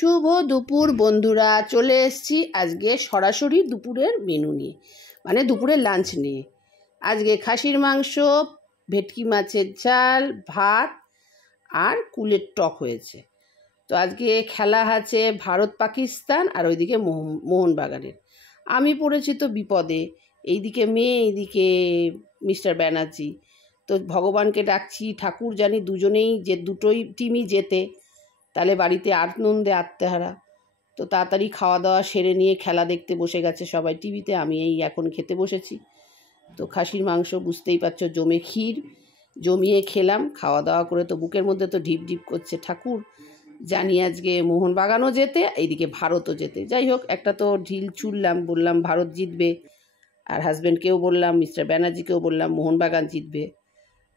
শুভ দুপুর বন্ধুরা, চলে এসেছি আজকে সরাসরি দুপুরের মেনু নিয়ে, মানে দুপুরের লাঞ্চ নিয়ে। আজকে খাসির মাংস, ভেটকি মাছের ঝাল, ভাত আর কুলের টক হয়েছে। তো আজকে খেলা আছে ভারত পাকিস্তান আর ওইদিকে মোহনবাগানের। আমি পড়েছি তো বিপদে, এইদিকে মেয়ে, এইদিকে মিস্টার ব্যানার্জি। তো ভগবানকে ডাকছি, ঠাকুর জানি দুজনেই যে দুটোই টিমই জেতে, তাহলে বাড়িতে আনন্দে আত্মহারা। তো তাড়াতাড়ি খাওয়া দাওয়া সেরে নিয়ে খেলা দেখতে বসে গেছে সবাই টিভিতে। আমি এই এখন খেতে বসেছি। তো খাসির মাংস বুঝতেই পারছো, জমিয়ে খেলাম। খাওয়া দাওয়া করে তো বুকের মধ্যে তো ঢিপ ঢিপ করছে, ঠাকুর জানি আজকে মোহনবাগানও জেতে, এইদিকে ভারতও জেতে। যাই হোক, একটা তো ঢিল ছুড়লাম, বললাম ভারত জিতবে, আর হাজব্যান্ডকেও বললাম, মিস্টার ব্যানার্জিকেও বললাম মোহনবাগান জিতবে।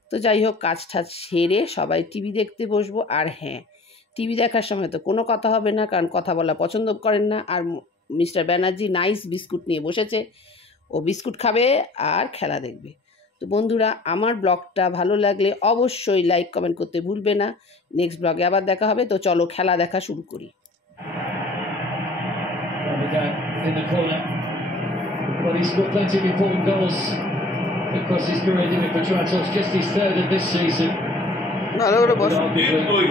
তো যাই হোক, কাজ টাজ সেরে সবাই টিভি দেখতে বসবো। আর হ্যাঁ, টিভি দেখার সময় তো কোনো কথা হবে না, কারণ কথা বলা পছন্দ করেন না। আর মিস্টার ব্যানার্জি নাইস বিস্কুট নিয়ে বসেছে, ও বিস্কুট খাবে আর খেলা দেখবে। তো বন্ধুরা, আমার ব্লগটা ভালো লাগলে অবশ্যই লাইক কমেন্ট করতে ভুলবে না। নেক্সট ব্লগে আবার দেখা হবে। তো চলো খেলা দেখা শুরু করি। Well, he's got plenty of important goals across his career, didn't he, Petratos? Just his third of this season. Arguably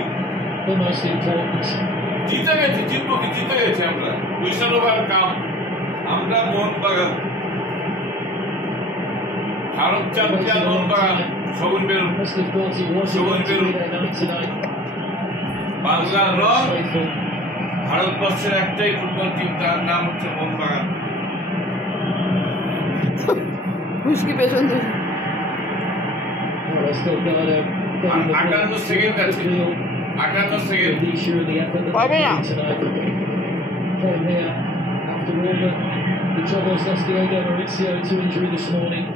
the most important. জিতে গেছে আমরা। উইশন ওভার কাম, আমরা মোহনবাগান, ভারত চ্যাম্পিয়ন মোহনবাগান। শোভন বেরুন, বাংলার রং, ভারতবর্ষের একটাই ফুটবল টিম, তার নাম হচ্ছে মোহনবাগান। খুশকি পেছন থেকে 58 সেকেন্ড আছে, 58 সেকেন্ড পাবে না। After all the troubles lost Diego Mauricio to injury this morning,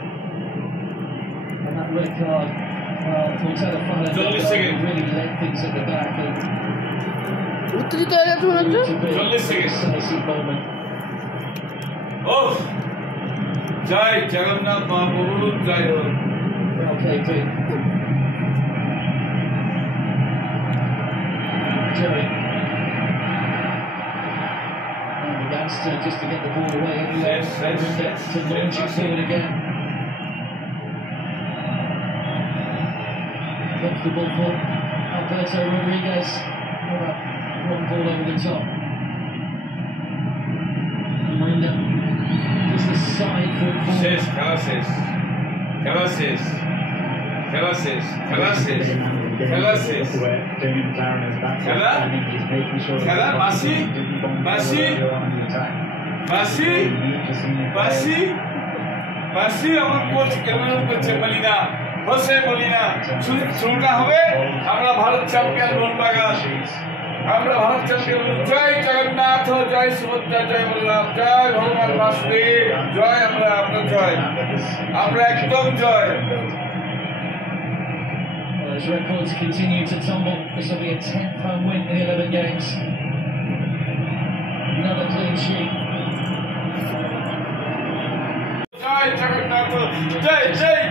and that red card, Fontella really led things at the back. উত্তেজিত হয়ে গেছে মনে হচ্ছে। 40 সেকেন্ড। ওহ, জয় জগন্নাথ মহাপ্রভু, জয় হোক। LKP. Jerry. And Ganster just to get the ball away anyway. To launch it forward again. Comfortable for Alberto Rodriguez. One ball over the top. Marina. Just the side foot. খেলা শেষ। আমার কোচ কেমন করছে মলিনা, হোসে মলিনা। শুরুটা হবে, আমরা ভারত চ্যাম্পিয়ন মোহনবাগান, আমরা ভারত চ্যাম্পিয়ন। জয় জগন্নাথ, জয় সুভদ্রা, জয় বলরাম, জয় ভগবান বাসুদেব, জয়। আমরা আপনার জয়, আমরা একদম জয়। As records continue to tumble, this will be a 10th home win in 11 games. Another clean sheet. Jai Jagannath, Jai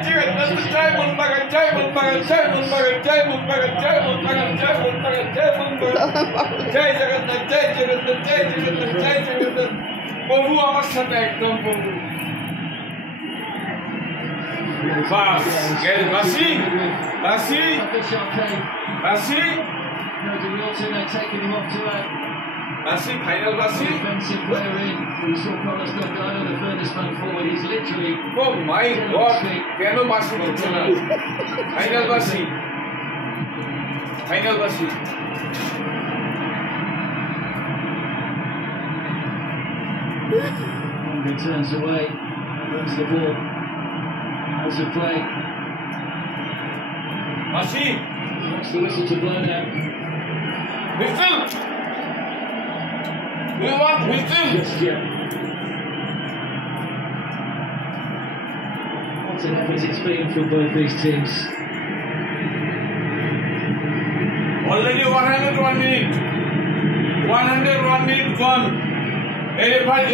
Jagannath, Jai Mohanbagan, Jai Mohanbagan, Jai Mohanbagan, Jai Mohanbagan, Jai Mohanbagan, Jai Mohanbagan, Jai Mohanbagan, Jai Jagannath, Jai Jagannath, Jai Jagannath, Jai Jagannath। প্রভু আমার সাথে একদম প্রভু। বাস গেল, বাসি বাসি বাসি বাসি, ফাইনাল বাসি। ও মাই গড, কেন বাসি হচ্ছে না? ফাইনাল বাসি, ফাইনাল বাসি। Turns away, runs the ball. As a play. Bashi. Wants the whistle to blow now. Whistle. We want whistle. Just yet. What an effort it's been from both these teams. Already 101 minutes. 101 minutes gone.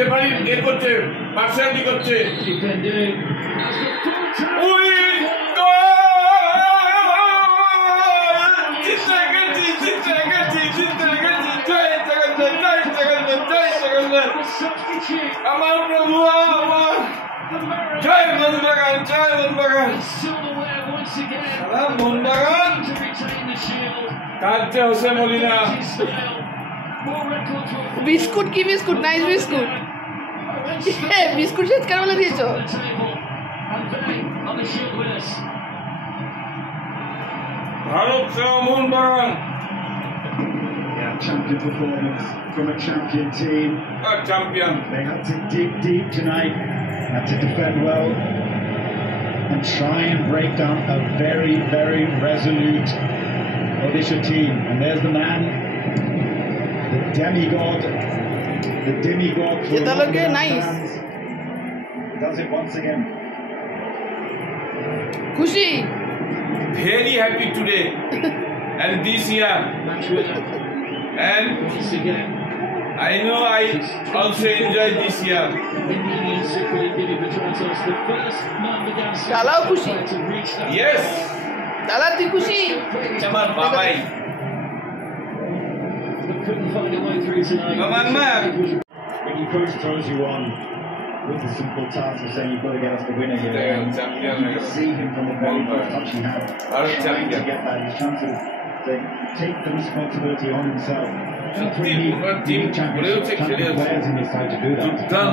এবারে এ করছে, পার্সিয়ালি করছে। Defending. জিতে গেছি, আসবেন আমার প্রভু আমার জয় মোহনবাগান জয় মোহনবাগান সারা মোহনবাগান কাঁদছে হোসে মলিনা বিস্কুট কি বিস্কুট নাইস বিস্কুট বিস্কুট শেষ কেন বলে দিয়েছো ভারত সেবা Mohun Bagan Champion performance from a champion team. Champion They had to dig deep tonight, had to defend well, and try and break down a very, very resolute Odisha team. And there's the man, the demigod. For That look nice. fans. Does it once again. খুশি very happy today and this year and I know I also enjoy this year দালাও খুশি yes দালা তুই খুশি আমার বাবাই আমার মা When your coach throws you on with the simple task of saying you've got to get us the winner here, Yeah, and champion. you can see him from the very first touch he had, trying to champion. get that. He's trying to take the responsibility on himself. And Team, three team, champions, বলে হচ্ছে খেলে champion players in his side to do that. দুর্দান্ত